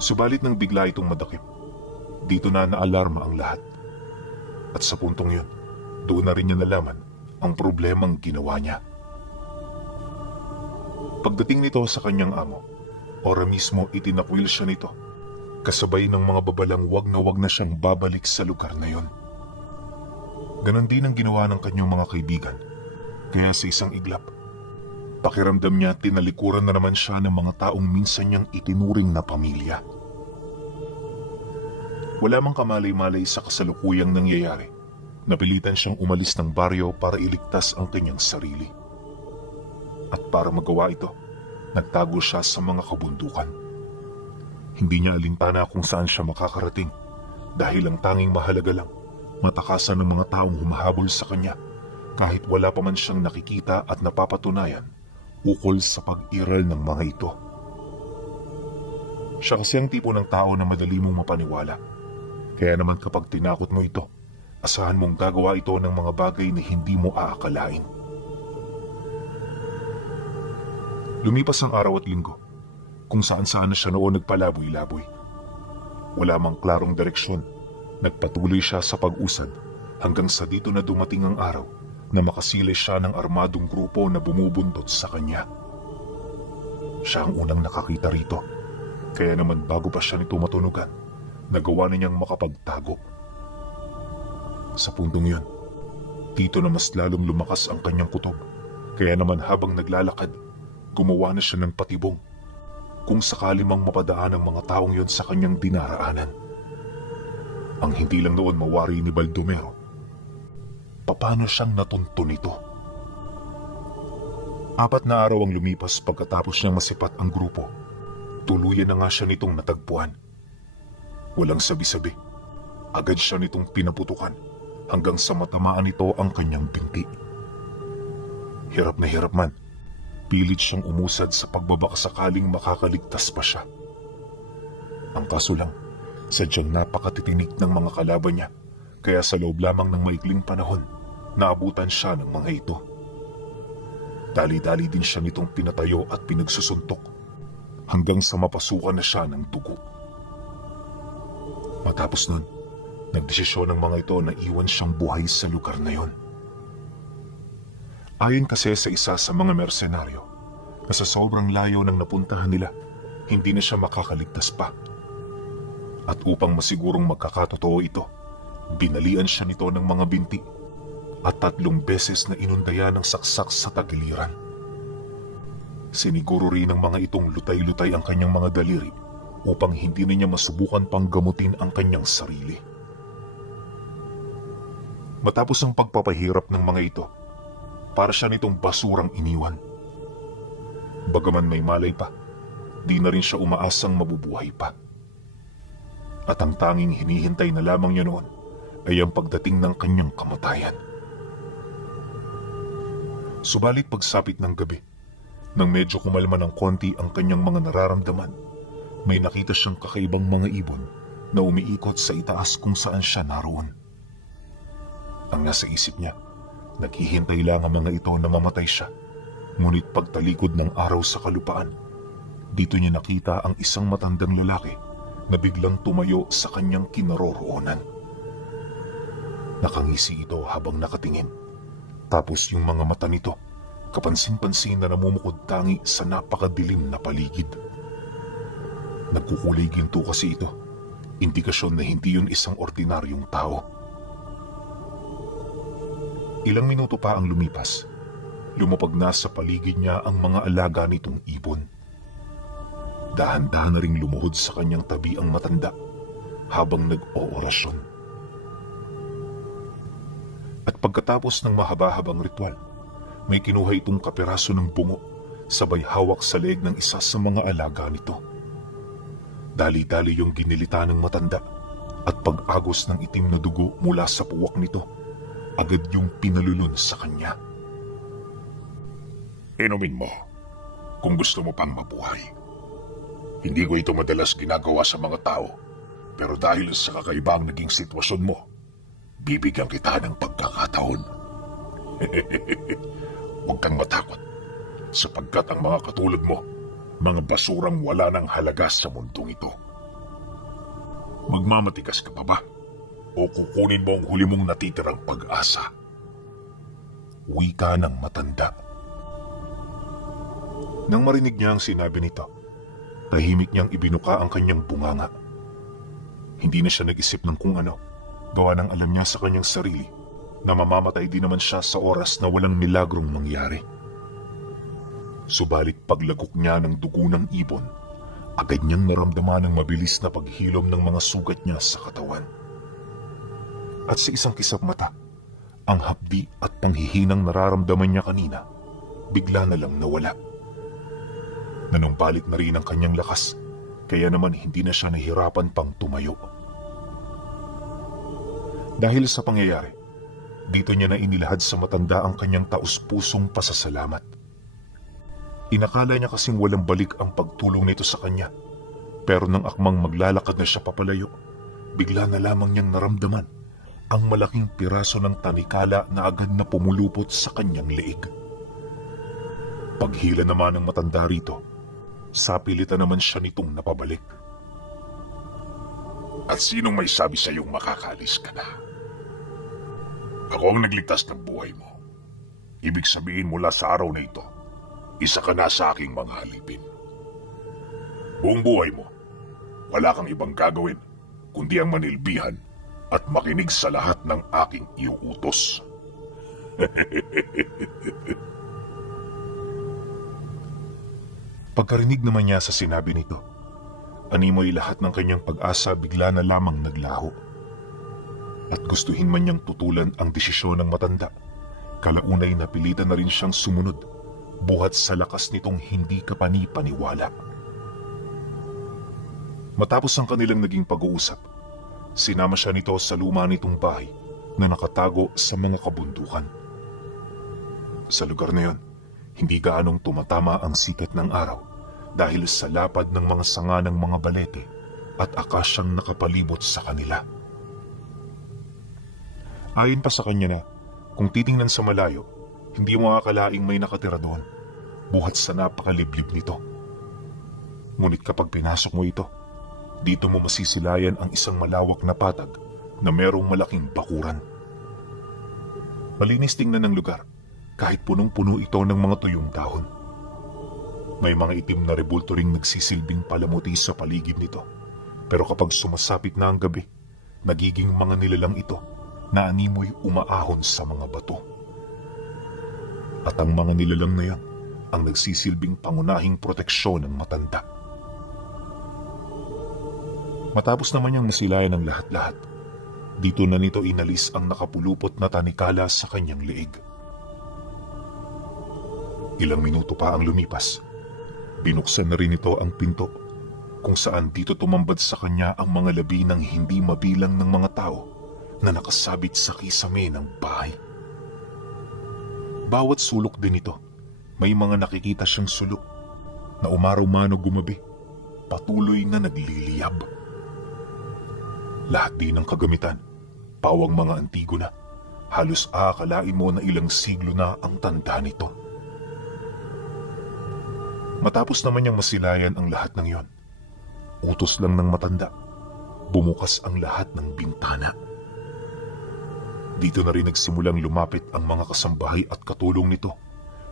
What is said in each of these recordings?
Subalit nang bigla itong madakip, dito na naalarma ang lahat. At sa puntong yun, doon na rin niya nalaman ang problemang ginawa niya. Pagdating nito sa kanyang amo, ora mismo itinakwil siya nito, kasabay ng mga babalang wag na siyang babalik sa lugar na yon. Ganon din ang ginawa ng kanyang mga kaibigan, kaya sa isang iglap, pakiramdam niya tinalikuran na naman siya ng mga taong minsan niyang itinuring na pamilya. Wala mang kamalay-malay sa kasalukuyang nangyayari, napilitan siyang umalis ng baryo para iligtas ang kanyang sarili. At para magawa ito, nagtago siya sa mga kabundukan. Hindi niya alintana kung saan siya makakarating dahil ang tanging mahalaga lang, matakasan ng mga taong humahabol sa kanya kahit wala pa man siyang nakikita at napapatunayan ukol sa pag-iral ng mga ito. Siya kasi ang tipo ng tao na madali mong mapaniwala. Kaya naman kapag tinakot mo ito, asahan mong gagawa ito ng mga bagay na hindi mo aakalain. Lumipas ang araw at linggo, kung saan-saan na siya noon nagpalaboy-laboy. Wala mang klarong direksyon, nagpatuloy siya sa pag-usad hanggang sa dito na dumating ang araw na makasilay siya ng armadong grupo na bumubuntot sa kanya. Siya ang unang nakakita rito, kaya naman bago pa siya nito matunugan, nagawa na niyang makapagtago. Sa puntong yun, dito na mas lalong lumakas ang kanyang kutob, kaya naman habang naglalakad, gumawa na siya ng patibong kung sakali mang mapadaan ang mga taong yon sa kanyang dinaraanan. Ang hindi lang noon mawari ni Baldomero, paano siyang natunto nito? 4 na araw ang lumipas pagkatapos niyang masipat ang grupo. Tuluyan na nga siya nitong natagpuan. Walang sabi-sabi, agad siya nitong pinaputukan hanggang sa matamaan nito ang kanyang binti. Hirap na hirap man, pilit siyang umusad sa pagbabaka sakaling makakaligtas pa siya. Ang kaso lang, sadyang napakatitinik ng mga kalaban niya, kaya sa loob lamang ng maikling panahon, naabutan siya ng mga ito. Dali-dali din siya nitong pinatayo at pinagsusuntok hanggang sa mapasukan na siya ng dugo. Matapos nun, nagdesisyon ng mga ito na iwan siyang buhay sa lugar na yon. Ayon kasi sa isa sa mga mersenaryo, na sa sobrang layo ng napuntahan nila, hindi na siya makakaligtas pa. At upang masigurong magkakatotoo ito, binalian siya nito ng mga binti at 3 beses na inundaya ng saksak sa tagiliran. Siniguro rin ng mga itong lutay-lutay ang kanyang mga daliri upang hindi na niya masubukan pang gamutin ang kanyang sarili. Matapos ang pagpapahirap ng mga ito, para siya nitong basurang iniwan. Bagaman may malay pa, di na rin siya umaasang mabubuhay pa. At ang tanging hinihintay na lamang niya noon ay ang pagdating ng kanyang kamatayan. Subalit pagsapit ng gabi, nang medyo kumalma ng konti ang kanyang mga nararamdaman, may nakita siyang kakaibang mga ibon na umiikot sa itaas kung saan siya naroon. Ang nasa isip niya, naghihintay lang ang mga ito na mamatay siya, ngunit pagtalikod ng araw sa kalupaan, dito niya nakita ang isang matandang lalaki na biglang tumayo sa kanyang kinaroroonan. Nakangisi ito habang nakatingin, tapos yung mga mata nito, kapansin-pansin na namumukod tangi sa napakadilim na paligid. Nagkukulay ginto kasi ito, indikasyon na hindi yun isang ordinaryong tao. Ilang minuto pa ang lumipas, lumapag na sa paligid niya ang mga alaga nitong ibon. Dahan-dahan na ring lumuhod sa kanyang tabi ang matanda habang nag-oorasyon. At pagkatapos ng mahaba-habang ritual, may kinuha itong kapiraso ng bungo sabay hawak sa leeg ng isa sa mga alaga nito. Dali-dali yung ginilita ng matanda at pag-agos ng itim na dugo mula sa puwak nito, agad yung pinalulun sa kanya. Inumin mo kung gusto mo pang mabuhay. Hindi ko ito madalas ginagawa sa mga tao, pero dahil sa kakaibang naging sitwasyon mo, bibigyan kita ng pagkakataon. Huwag kang matakot, sapagkat ang mga katulad mo, mga basurang wala ng halaga sa mundong ito. Magmamatikas ka pa ba? O kukunin mo ang huli mong natitirang pag-asa? Wika ng matanda. Nang marinig niya ang sinabi nito, tahimik niyang ibinuka ang kanyang bunganga. Hindi na siya nag-isip ng kung ano, gawa ng alam niya sa kanyang sarili na mamamatay din naman siya sa oras na walang milagrong mangyari. Subalit paglagok niya ng dugo ng ibon, agad niyang naramdaman ang mabilis na paghilom ng mga sugat niya sa katawan. At sa isang kisap mata, ang hapdi at panghihinang nararamdaman niya kanina, bigla na lang nawala. Nanumbalik na rin ang kanyang lakas, kaya naman hindi na siya nahirapan pang tumayo. Dahil sa pangyayari, dito niya na inilahad sa matanda ang kanyang taus-pusong pasasalamat. Inakala niya kasing walang balik ang pagtulong nito sa kanya, pero nang akmang maglalakad na siya papalayo, bigla na lamang niyang naramdaman ang malaking piraso ng tanikala na agad na pumulupot sa kanyang leeg. Paghila naman ng matanda rito, sapilitan naman siya nitong napabalik. At sinong may sabi sa iyong makakalis ka na? Ako ang nagligtas ng buhay mo. Ibig sabihin mula sa araw na ito, isa ka na sa aking mga alipin. Buong buhay mo, wala kang ibang gagawin kundi ang manilbihan at makinig sa lahat ng aking iuutos. Pagkarinig naman niya sa sinabi nito, animoy lahat ng kanyang pag-asa bigla na lamang naglaho. At gustuhin man niyang tutulan ang desisyon ng matanda, kalaunay napilitan na rin siyang sumunod, buhat sa lakas nitong hindi kapani-paniwala. Matapos ang kanilang naging pag-uusap, sinama siya nito sa luma nitong bahay na nakatago sa mga kabundukan. Sa lugar na yon, hindi gaanong tumatama ang sikat ng araw dahil sa lapad ng mga sanga ng mga balete at akasyang nakapalibot sa kanila. Ayon pa sa kanya na, kung titingnan sa malayo, hindi mo akalaing may nakatira doon, buhat sa napakaliblib nito. Ngunit kapag pinasok mo ito, dito mo masisilayan ang isang malawak na patag na merong malaking bakuran. Malinis tingnan ng lugar, kahit punong-puno ito ng mga tuyong dahon. May mga itim na rebulto ring nagsisilbing palamuti sa paligid nito, pero kapag sumasapit na ang gabi, nagiging mga nilalang ito na animoy umaahon sa mga bato. At ang mga nilalang na yan ang nagsisilbing pangunahing proteksyon ng matanda. Matapos naman niyang nasilayan ng lahat-lahat, dito na nito inalis ang nakapulupot na tanikala sa kanyang leeg. Ilang minuto pa ang lumipas, binuksan na rin ito ang pinto kung saan dito tumambad sa kanya ang mga labi ng hindi mabilang ng mga tao na nakasabit sa kisame ng bahay. Bawat sulok din ito, may mga nakikita siyang sulok na umaraw-mano gumabi, patuloy na nagliliyab. Lahat din ng kagamitan, pawang mga antigo na, halos aakalain mo na ilang siglo na ang tanda nito. Matapos naman niyang masilayan ang lahat ng iyon, utos lang ng matanda, bumukas ang lahat ng bintana. Dito na rin nagsimulang lumapit ang mga kasambahay at katulong nito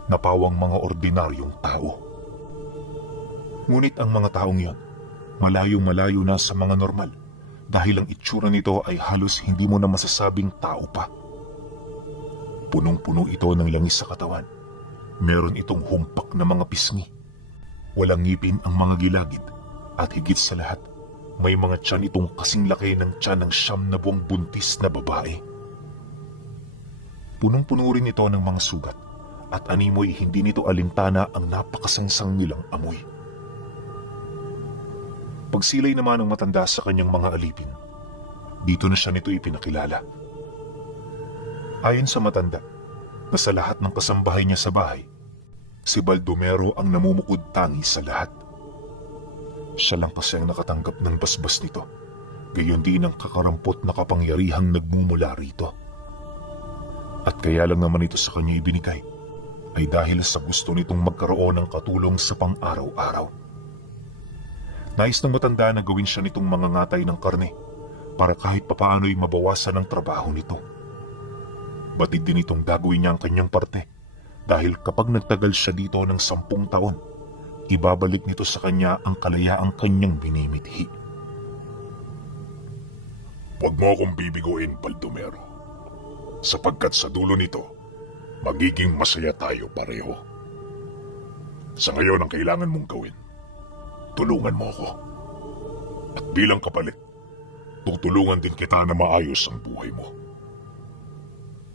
na pawang mga ordinaryong tao. Ngunit ang mga taong iyon, malayong-malayo na sa mga normal dahil ang itsura nito ay halos hindi mo na masasabing tao pa. Punong-puno ito ng langis sa katawan. Meron itong humpak na mga pisngi. Walang ngipin ang mga gilagid at higit sa lahat, may mga tiyan itong kasing laki ng tiyan ng 9 na buwang buntis na babae. Punong-puno rin ito ng mga sugat at animoy hindi nito alintana ang napakasangsang nilang amoy. Pagsilay naman ng matanda sa kanyang mga alipin, dito na siya nito ipinakilala. Ayon sa matanda, na sa lahat ng kasambahay niya sa bahay, si Baldomero ang namumukod tangi sa lahat. Siya lang kasi ang nakatanggap ng basbas nito, gayon din ang kakarampot na kapangyarihang nagmumula rito. At kaya lang naman ito sa kanya ibinigay ay dahil sa gusto nitong magkaroon ng katulong sa pang-araw-araw. Nais ng matanda na gawin siya nitong mangangatay ng karne para kahit papaano'y mabawasan ang trabaho nito. Batid din itong gagawin niya ang kanyang parte dahil kapag nagtagal siya dito ng 10 taon, ibabalik nito sa kanya ang kalayaang kanyang binimithi. Huwag mo akong bibiguin, Baldomero, sapagkat sa dulo nito, magiging masaya tayo pareho. Sa ngayon ang kailangan mong gawin, tulungan mo ako. At bilang kapalit, tutulungan din kita na maayos ang buhay mo.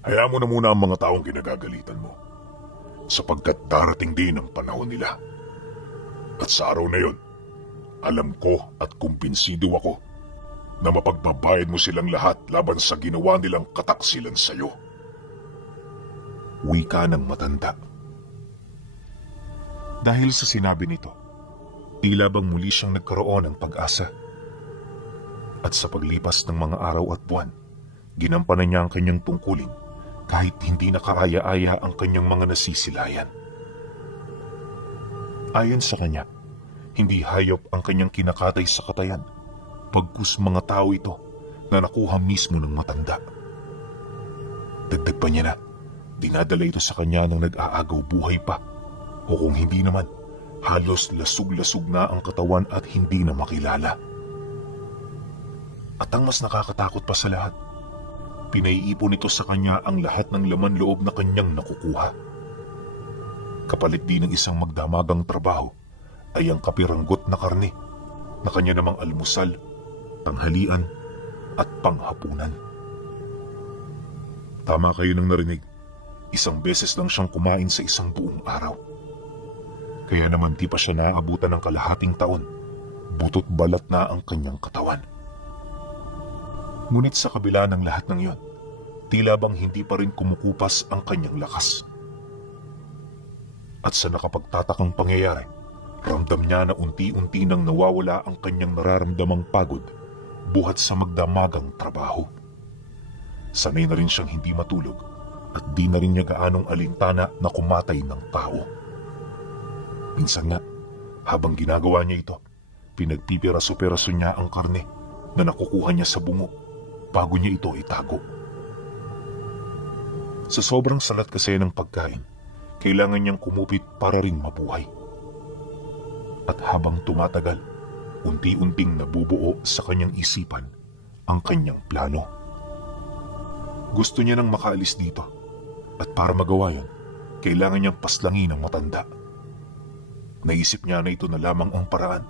Hayaan mo na muna ang mga taong ginagagalitan mo, sapagkat darating din ang panahon nila. At sa araw na yon, alam ko at kumbinsido ako na mapagbabayad mo silang lahat laban sa ginawa nilang kataksilan sa iyo. Wika ng matanda. Dahil sa sinabi nito, tila bang muli siyang nagkaroon ng pag-asa. At sa paglipas ng mga araw at buwan, ginampanan niya ang kanyang tungkulin kahit hindi nakaaya-aya ang kanyang mga nasisilayan. Ayon sa kanya, hindi hayop ang kanyang kinakatay sa katayan, pagkus mga tao ito na nakuha mismo ng matanda. Dagdag pa niya na, dinadala ito sa kanya nang nag-aagaw buhay pa, o kung hindi naman, halos lasug-lasug na ang katawan at hindi na makilala. At ang mas nakakatakot pa sa lahat, pinaiipon nito sa kanya ang lahat ng laman loob na kanyang nakukuha. Kapalit din ng isang magdamagang trabaho ay ang kapiranggot na karne na kanya namang almusal, tanghalian at panghapunan. Tama kayo nang narinig, isang beses lang siyang kumain sa isang buong araw. Kaya naman di pa siya naabutan ng kalahating taon, butot balat na ang kanyang katawan. Ngunit sa kabila ng lahat ng iyon, tila bang hindi pa rin kumukupas ang kanyang lakas. At sa nakapagtatakang pangyayari, ramdam niya na unti-unti nang nawawala ang kanyang nararamdamang pagod buhat sa magdamagang trabaho. Sanay na rin siyang hindi matulog at di na rin niya gaanong alintana na kumatay ng tao. Minsan nga, habang ginagawa niya ito, pinagpipiraso-piraso niya ang karne na nakukuha niya sa bungo bago niya ito itago. Sa sobrang salat kasi ng pagkain, kailangan niyang kumupit para ring mabuhay. At habang tumatagal, unti-unting nabubuo sa kanyang isipan ang kanyang plano. Gusto niya nang makaalis dito, at para magawa yan, kailangan niyang paslangin ang matanda. Naisip niya na ito na lamang ang paraan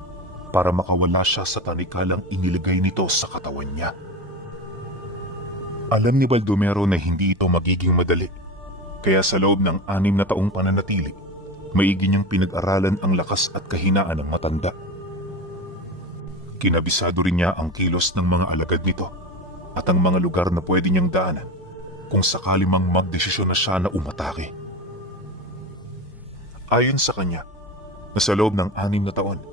para makawala siya sa tanikalang inilagay nito sa katawan niya. Alam ni Baldomero na hindi ito magiging madali, kaya sa loob ng 6 na taong pananatili, maigi niyang pinag-aralan ang lakas at kahinaan ng matanda. Kinabisado rin niya ang kilos ng mga alagad nito at ang mga lugar na pwede niyang daanan kung sakali mang magdesisyon na siya na umatake. Ayon sa kanya, na sa loob ng 6 na taon,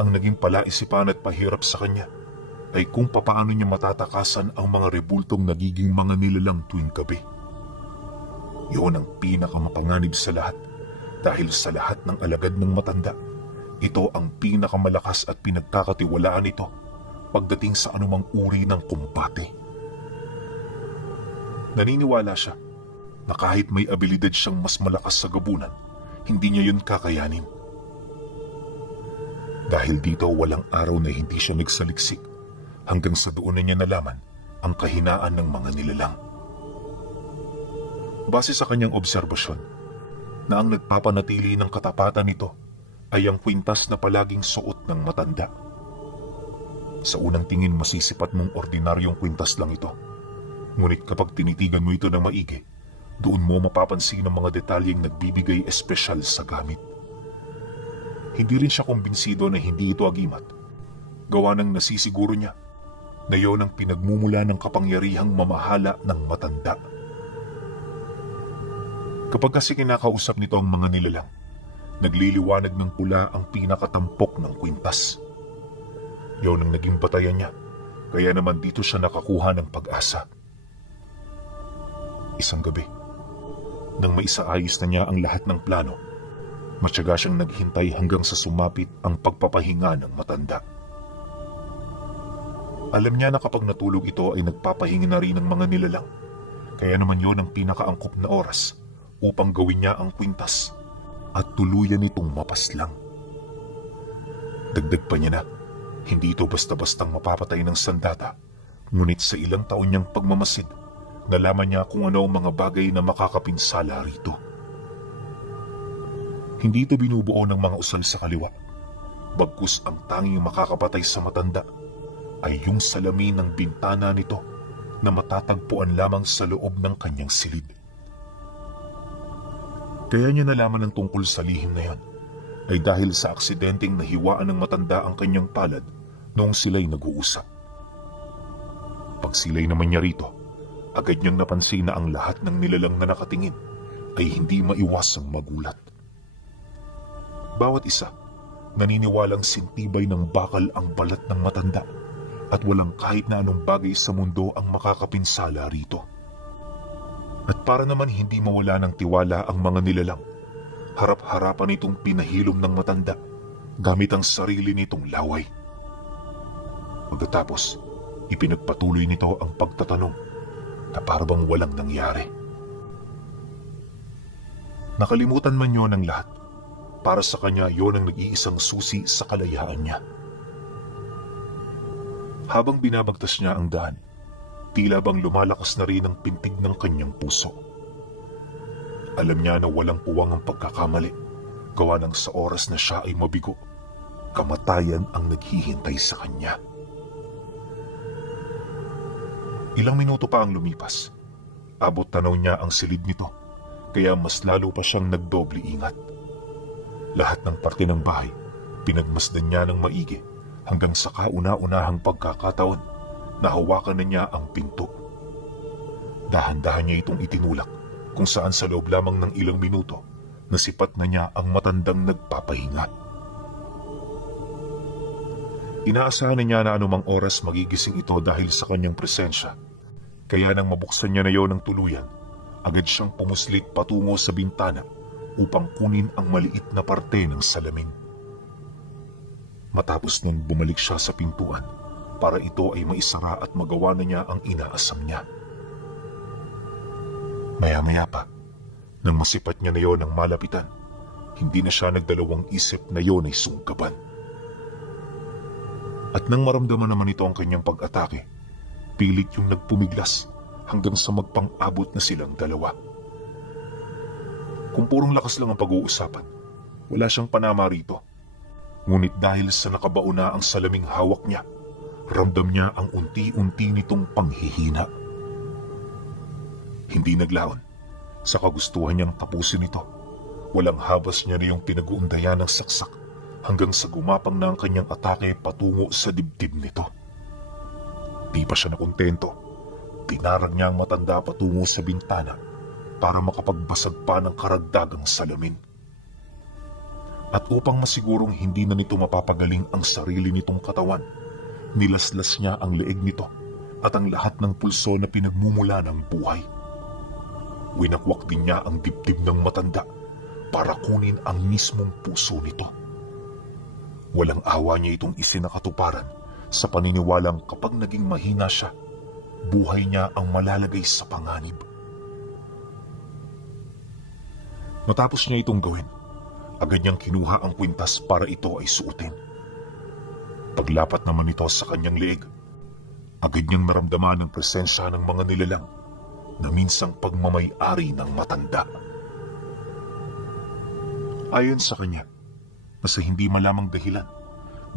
ang naging palaisipan at pahirap sa kanya ay kung papaano niya matatakasan ang mga rebultong nagiging mga nilalang tuwing gabi. Yun ang pinakamapanganib sa lahat dahil sa lahat ng alagad ng matanda, ito ang pinakamalakas at pinagkakatiwalaan nito pagdating sa anumang uri ng kumbate. Naniniwala siya na kahit may abilidad siyang mas malakas sa gabunan, hindi niya yun kakayanin. Dahil dito walang araw na hindi siya nagsaliksik hanggang sa doon na niya nalaman ang kahinaan ng mga nilalang. Base sa kanyang obserbasyon, na ang nagpapanatili ng katapatan nito ay ang kwintas na palaging suot ng matanda. Sa unang tingin masisipat mong ordinaryong kwintas lang ito. Ngunit kapag tinitigan mo ito ng maigi, doon mo mapapansin ang mga detalyeng nagbibigay espesyal sa gamit. Hindi rin siya kumbinsido na hindi ito agimat. Gawa ng nasisiguro niya na yon ang pinagmumula ng kapangyarihang mamahala ng matanda. Kapag kasi kinakausap nito ang mga nilalang, nagliliwanag ng pula ang pinakatampok ng kwintas. Yon ang naging batayan niya, kaya naman dito siya nakakuha ng pag-asa. Isang gabi, nang maisaayos na niya ang lahat ng plano, matyaga siyang naghintay hanggang sa sumapit ang pagpapahinga ng matanda. Alam niya na kapag natulog ito ay nagpapahinga na rin ng mga nilalang. Kaya naman yon ang pinakaangkop na oras upang gawin niya ang kwintas at tuluyan itong mapaslang. Dagdag pa niya na, hindi ito basta-bastang mapapatay ng sandata, ngunit sa ilang taon niyang pagmamasid, nalaman niya kung ano ang mga bagay na makakapinsala rito. Hindi ito binubuo ng mga usal sa kaliwa, bagkus ang tanging makakapatay sa matanda ay yung salamin ng bintana nito na matatagpuan lamang sa loob ng kanyang silid. Kaya niya nalaman ng tungkol sa lihim na yan ay dahil sa aksidenteng nahiwaan ng matanda ang kanyang palad noong sila'y nag-uusap. Pagsilay naman niya rito, agad niyang napansin na ang lahat ng nilalang na nakatingin ay hindi maiwasang magulat. Bawat isa, naniniwalang sintibay ng bakal ang balat ng matanda at walang kahit na anong bagay sa mundo ang makakapinsala rito. At para naman hindi mawala ng tiwala ang mga nilalang, harap-harapan itong pinahilom ng matanda gamit ang sarili nitong laway. Pagkatapos, ipinagpatuloy nito ang pagtatanong na parang walang nangyari. Nakalimutan man yun ng lahat. Para sa kanya, yon ang nag-iisang susi sa kalayaan niya. Habang binabagtas niya ang daan, tila bang lumalakas na rin ang pintig ng kanyang puso. Alam niya na walang puwang ang pagkakamali, gawa ng sa oras na siya ay mabigo, kamatayan ang naghihintay sa kanya. Ilang minuto pa ang lumipas. Abot tanaw niya ang silid nito, kaya mas lalo pa siyang nagdoble ingat. Lahat ng parte ng bahay, pinagmasdan niya ng maigi hanggang sa kauna-unahang pagkakataon na hawakan na niya ang pinto. Dahan-dahan niya itong itinulak kung saan sa loob lamang ng ilang minuto nasipat na niya ang matandang nagpapahinga. Inaasahan na niya na anumang oras magigising ito dahil sa kanyang presensya. Kaya nang mabuksan niya na yon ng tuluyan, agad siyang pumuslit patungo sa bintana upang kunin ang maliit na parte ng salamin. Matapos nun bumalik siya sa pintuan para ito ay maisara at magawa na niya ang inaasam niya. Maya-maya pa, nang masipat niya na yon ng malapitan, hindi na siya nagdalawang isip na yon ay sungkaban. At nang maramdaman naman ito ang kanyang pag-atake, pilit yung nagpumiglas hanggang sa magpang-abot na silang dalawa. Kung purong lakas lang ang pag-uusapan, wala siyang panama rito. Ngunit dahil sa nakabao na ang salaming hawak niya, ramdam niya ang unti-unti nitong panghihina. Hindi naglaon. Sa kagustuhan niyang tapusin ito, walang habas niya na yung pinag-uundayan ng saksak hanggang sa gumapang na ang kanyang atake patungo sa dibdib nito. Di pa siya nakontento. Tinarag niya ang matanda patungo sa bintana para makapagbasag pa ng karagdagang salamin. At upang masigurong hindi na nito mapapagaling ang sarili nitong katawan, nilaslas niya ang leeg nito at ang lahat ng pulso na pinagmumula ng buhay. Winakwak din niya ang dibdib ng matanda para kunin ang mismong puso nito. Walang awa niya itong isinakatuparan sa paniniwalang kapag naging mahina siya, buhay niya ang malalagay sa panganib. Matapos niya itong gawin, agad niyang kinuha ang kwintas para ito ay suotin. Paglapat naman ito sa kanyang leeg, agad niyang naramdaman ang presensya ng mga nilalang na minsang pagmamay-ari ng matanda. Ayon sa kanya, nasa hindi malamang dahilan,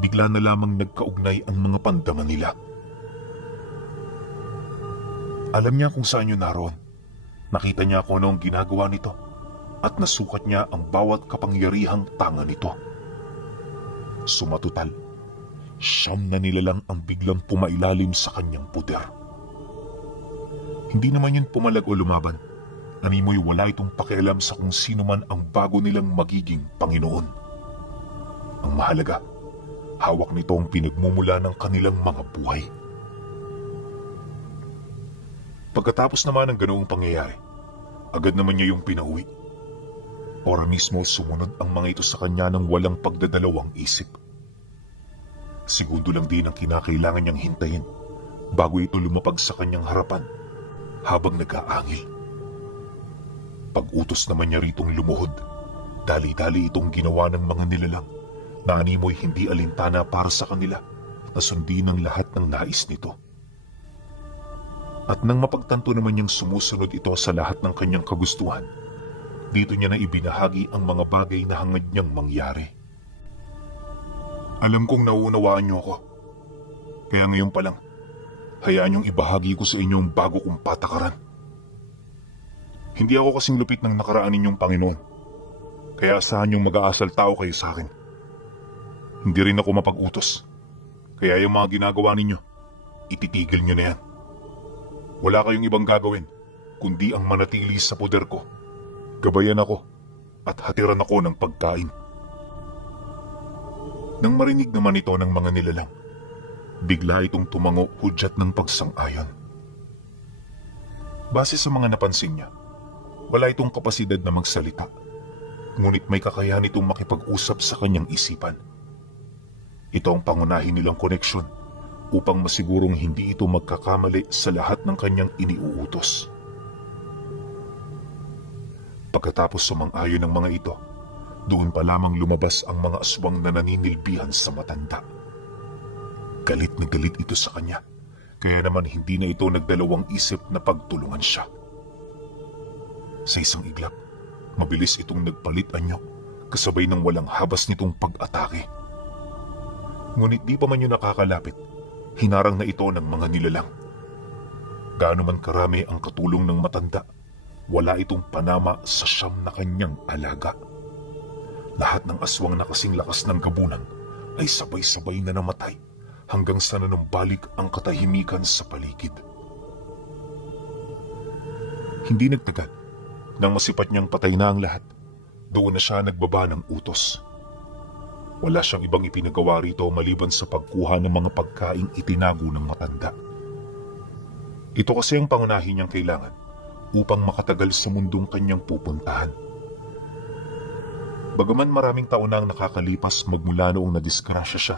bigla na lamang nagkaugnay ang mga pandaman nila. Alam niya kung saan yun naroon. Nakita niya kung ano ang ginagawa nito at nasukat niya ang bawat kapangyarihang tanga nito. Sumatutal, 9 na nilalang ang biglang pumailalim sa kanyang puder. Hindi naman yun pumalag o lumaban. Nanimoy wala itong pakialam sa kung sino man ang bago nilang magiging Panginoon. Ang mahalaga, hawak nito ang pinagmumula ng kanilang mga buhay. Pagkatapos naman ng ganoong pangyayari, agad naman niya yung pinauwi. Ora mismo sumunod ang mga ito sa kanya ng walang pagdadalawang isip. Segundo lang din ang kinakailangan niyang hintayin bago ito lumapag sa kanyang harapan habang nag-aangil. Pag-utos naman niya ritong lumuhod, dali-dali itong ginawa ng mga nilalang na animoy hindi alintana para sa kanila na sundin ang lahat ng nais nito. At nang mapagtanto naman niyang sumusunod ito sa lahat ng kanyang kagustuhan, dito niya na ibinahagi ang mga bagay na hangad niyang mangyari. Alam kong nauunawaan niyo ako. Kaya ngayon pa lang, hayaan niyong ibahagi ko sa inyo ang bago kong patakaran. Hindi ako kasing lupit ng nakaraan ninyong Panginoon. Kaya asahan niyong mag-aasal tao kayo sa akin. Hindi rin ako mapag-utos. Kaya yung mga ginagawa ninyo, ititigil niyo na yan. Wala kayong ibang gagawin, kundi ang manatili sa poder ko. Gabayan ako at hatiran ako ng pagkain. Nang marinig naman ito ng mga nilalang, bigla itong tumango hudyat ng pagsang-ayon. Base sa mga napansin niya, wala itong kapasidad na magsalita, ngunit may kakayahan itong makipag-usap sa kanyang isipan. Ito ang pangunahin nilang koneksyon upang masigurong hindi ito magkakamali sa lahat ng kanyang iniuutos. Pagkatapos sumang-ayon ng mga ito, doon pa lamang lumabas ang mga aswang na naninilbihan sa matanda. Galit na galit ito sa kanya, kaya naman hindi na ito nagdalawang isip na pagtulungan siya. Sa isang iglap, mabilis itong nagpalit anyo, kasabay ng walang habas nitong pag-atake. Ngunit di pa man yun nakakalapit, hinarang na ito ng mga nilalang. Gaano man karami ang katulong ng matanda, wala itong panama sa 9 na kanyang alaga. Lahat ng aswang na kasing lakas ng gabunan ay sabay-sabay na namatay hanggang sa nanumbalik ang katahimikan sa paligid. Hindi nagtagal, nang masipat niyang patay na ang lahat, doon na siya nagbaba ng utos. Wala siyang ibang ipinagawa rito maliban sa pagkuha ng mga pagkaing itinago ng matanda. Ito kasi ang pangunahin niyang kailangan upang makatagal sa mundong kanyang pupuntahan. Bagaman maraming taon na ang nakakalipas magmula noong nadisgrasya siya,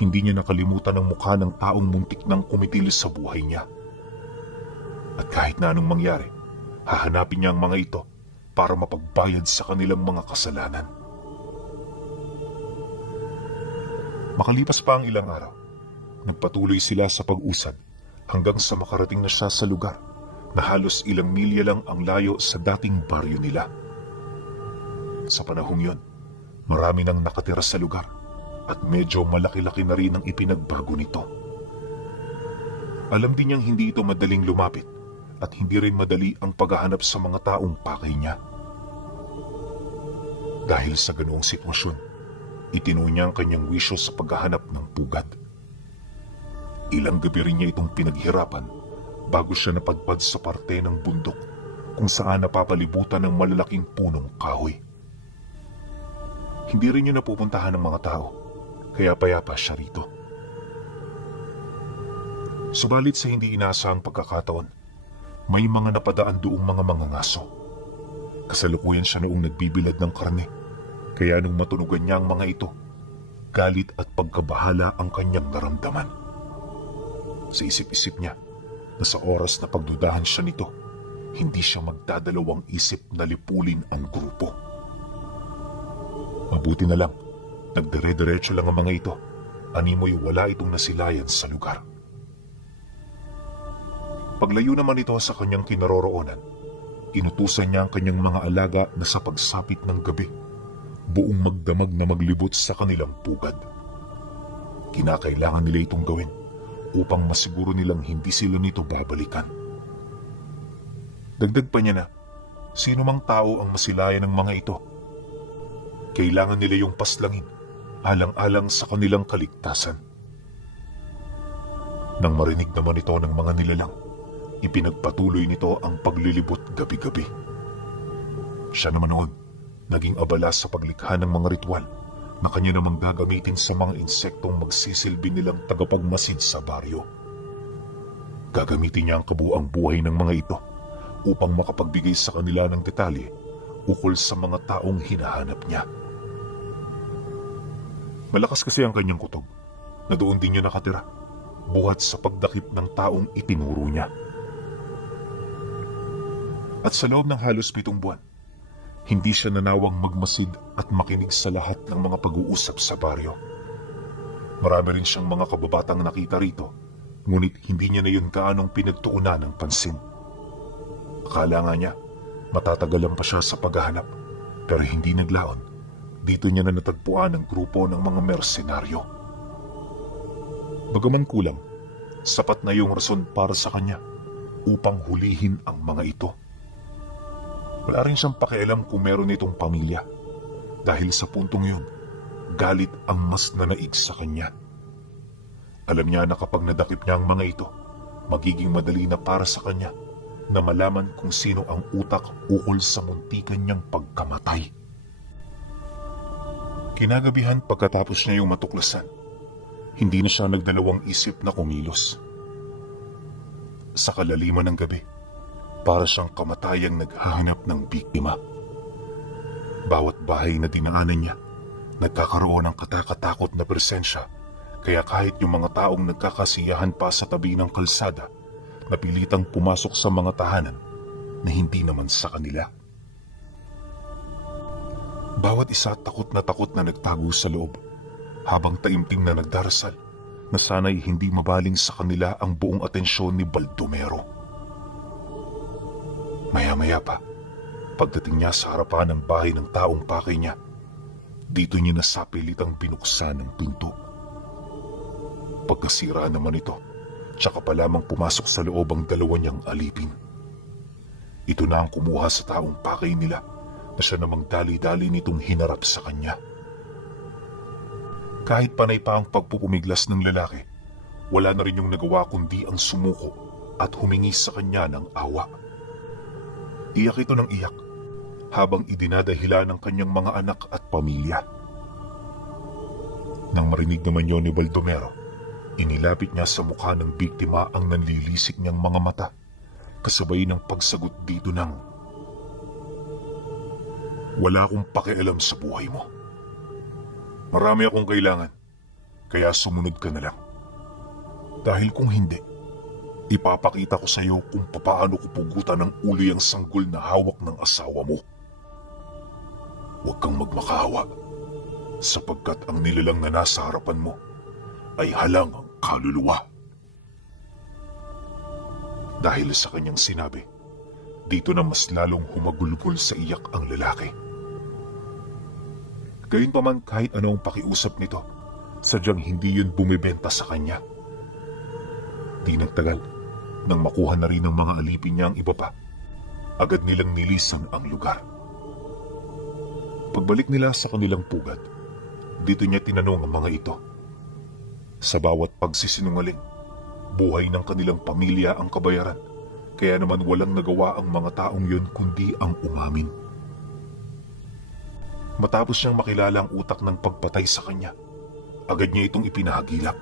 hindi niya nakalimutan ang mukha ng taong muntik nang kumitil sa buhay niya. At kahit na anong mangyari, hahanapin niya ang mga ito para mapagbayad sa kanilang mga kasalanan. Makalipas pa ang ilang araw, nagpatuloy sila sa pag-usad hanggang sa makarating na siya sa lugar na halos ilang milya lang ang layo sa dating baryo nila. Sa panahong yon, marami nang nakatira sa lugar at medyo malaki-laki na rin ang ipinagbago nito. Alam din niyang hindi ito madaling lumapit at hindi rin madali ang paghahanap sa mga taong pakay niya. Dahil sa ganoong sitwasyon, itinuon niya ang kanyang wisyo sa paghahanap ng pugad. Ilang gabi rin niya itong pinaghirapan bago siya napadpad sa parte ng bundok kung saan napapalibutan ng malalaking punong kahoy. Hindi rin niya napupuntahan ng mga tao, kaya payapa siya rito. Subalit sa hindi inaasahang pagkakataon, may mga napadaan doong mga mangangaso. Kasalukuyan siya noong nagbibilad ng karne, kaya nung matunugan niya ang mga ito, galit at pagkabahala ang kanyang naramdaman. Sa isip-isip niya, na sa oras na pagdudahan siya nito, hindi siya magdadalawang isip na lipulin ang grupo. Mabuti na lang, nagdire-diretso lang ang mga ito, animoy wala itong nasilayan sa lugar. Paglayo naman ito sa kanyang kinaroroonan, inutusan niya ang kanyang mga alaga na sa pagsapit ng gabi, buong magdamag na maglibot sa kanilang pugad. Kinakailangan nila itong gawin upang masiguro nilang hindi sila nito babalikan. Dagdag pa niya na, sino mang tao ang masilayan ng mga ito, kailangan nila yung paslangin, alang-alang sa kanilang kaligtasan. Nang marinig naman ito ng mga nilalang, ipinagpatuloy nito ang paglilibot gabi-gabi. Siya naman noon, naging abala sa paglikha ng mga ritual na kanya namang gagamitin sa mga insektong magsisilbi nilang tagapagmasid sa baryo. Gagamitin niya ang kabuang buhay ng mga ito upang makapagbigay sa kanila ng detalye ukol sa mga taong hinahanap niya. Malakas kasi ang kanyang kutob na doon din niya nakatira, buhat sa pagdakip ng taong itinuro niya. At sa loob ng halos 7 buwan, hindi siya nanawang magmasid at makinig sa lahat ng mga pag-uusap sa baryo. Marami rin siyang mga kababatang nakita rito, ngunit hindi niya na yun gaanong pinagtuunan ng pansin. Akala nga niya, matatagalan pa siya sa paghahanap, pero hindi naglaon. Dito niya na natagpuan ang grupo ng mga mersenaryo. Bagaman kulang, sapat na yung rason para sa kanya upang hulihin ang mga ito. Wala rin siyang pakialam kung meron itong pamilya, dahil sa puntong yun, galit ang mas nanaig sa kanya. Alam niya na kapag nadakip niya ang mga ito, magiging madali na para sa kanya na malaman kung sino ang utak ukol sa muntikan niyang pagkamatay. Kinagabihan pagkatapos niya yung matuklasan, hindi na siya nagdalawang isip na kumilos. Sa kalaliman ng gabi, para siyang kamatayang naghahanap ng biktima. Bawat bahay na dinaanan niya, nagkakaroon ng katakatakot na presensya, kaya kahit yung mga taong nagkakasiyahan pa sa tabi ng kalsada, napilitang pumasok sa mga tahanan na hindi naman sa kanila. Bawat isa takot na nagtago sa loob, habang taimtim na nagdarasal na sana'y hindi mabaling sa kanila ang buong atensyon ni Baldomero. Maya-maya pa, pagdating niya sa harapan ng bahay ng taong pakay niya, dito niya nasapilitang binuksan ng pinto. Pagkasira naman ito, tsaka pa lamang pumasok sa loob ang dalawa niyang alipin. Ito na ang kumuha sa taong pakay nila na siya namang dali-dali nitong hinarap sa kanya. Kahit panay pa ang pagpupumiglas ng lalaki, wala na rin yung nagawa kundi ang sumuko at humingi sa kanya ng awa. Iyak ito ng iyak habang idinadahila ng kanyang mga anak at pamilya. Nang marinig naman yun ni Baldomero, inilapit niya sa mukha ng biktima ang nanlilisik niyang mga mata, kasabay ng pagsagot dito ng, "Wala akong pakialam sa buhay mo. Marami akong kailangan, kaya sumunod ka na lang. Dahil kung hindi, ipapakita ko sa iyo kung papaano ko pugutan ng uli ang sanggol na hawak ng asawa mo. Huwag kang magmakaawa, sapagkat ang nilalang na nasa harapan mo ay halangang kaluluwa." Dahil sa kanyang sinabi, dito na mas lalong humagulgol sa iyak ang lalaki. Gayunpaman kahit ano ang pakiusap nito, sadyang hindi yun bumibenta sa kanya. Di nagtagal, nang makuha na rin ng mga alipin niya ang iba pa, agad nilang nilisan ang lugar. Pagbalik nila sa kanilang pugad, dito niya tinanong ang mga ito. Sa bawat pagsisinungaling, buhay ng kanilang pamilya ang kabayaran, kaya naman walang nagawa ang mga taong yun kundi ang umamin. Matapos niyang makilala ang utak ng pagpatay sa kanya, agad niya itong ipinahagilap.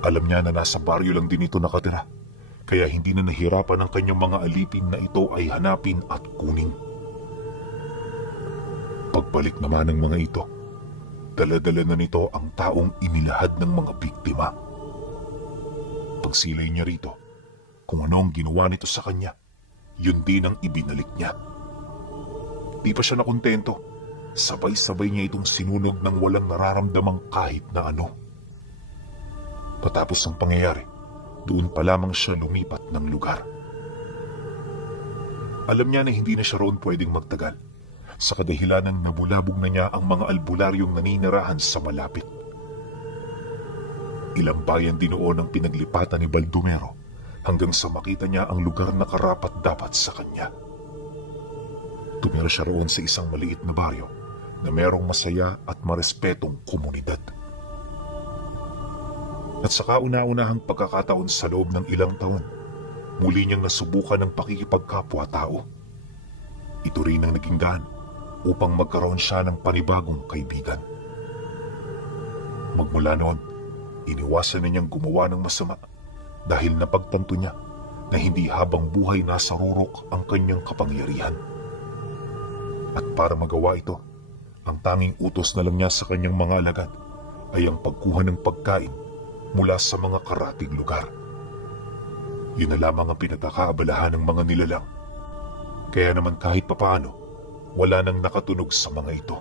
Alam niya na nasa baryo lang din ito nakatira, kaya hindi na nahirapan ang kanyang mga alipin na ito ay hanapin at kunin. Pagbalik naman ng mga ito, dala-dala na nito ang taong inilahad ng mga biktima. Pagsilay niya rito, kung ano ang ginawa nito sa kanya, yun din ang ibinalik niya. Di pa siya nakontento, sabay-sabay niya itong sinunog ng walang nararamdamang kahit na ano. Patapos ang pangyayari, doon pa lamang siya lumipat ng lugar. Alam niya na hindi na siya roon pwedeng magtagal, sa kadahilanang nabulabog na niya ang mga albularyong naninirahan sa malapit. Ilang bayan din noon ang pinaglipatan ni Baldomero hanggang sa makita niya ang lugar na karapat-dapat sa kanya. Tumira siya roon sa isang maliit na baryo na merong masaya at marespetong komunidad. At sa kauna-unahang pagkakataon sa loob ng ilang taon, muli niyang nasubukan ng pakikipagkapwa-tao. Ito rin ang naging daan upang magkaroon siya ng panibagong kaibigan. Magmula noon, iniwasan na niyang gumawa ng masama dahil napagtanto niya na hindi habang buhay nasa rurok ang kanyang kapangyarihan. At para magawa ito, ang tanging utos na lang niya sa kanyang mga alagad ay ang pagkuha ng pagkain mula sa mga karating lugar. Yun na lamang ang pinagkakaabalahan ng mga nilalang. Kaya naman kahit papaano, wala nang nakatunog sa mga ito.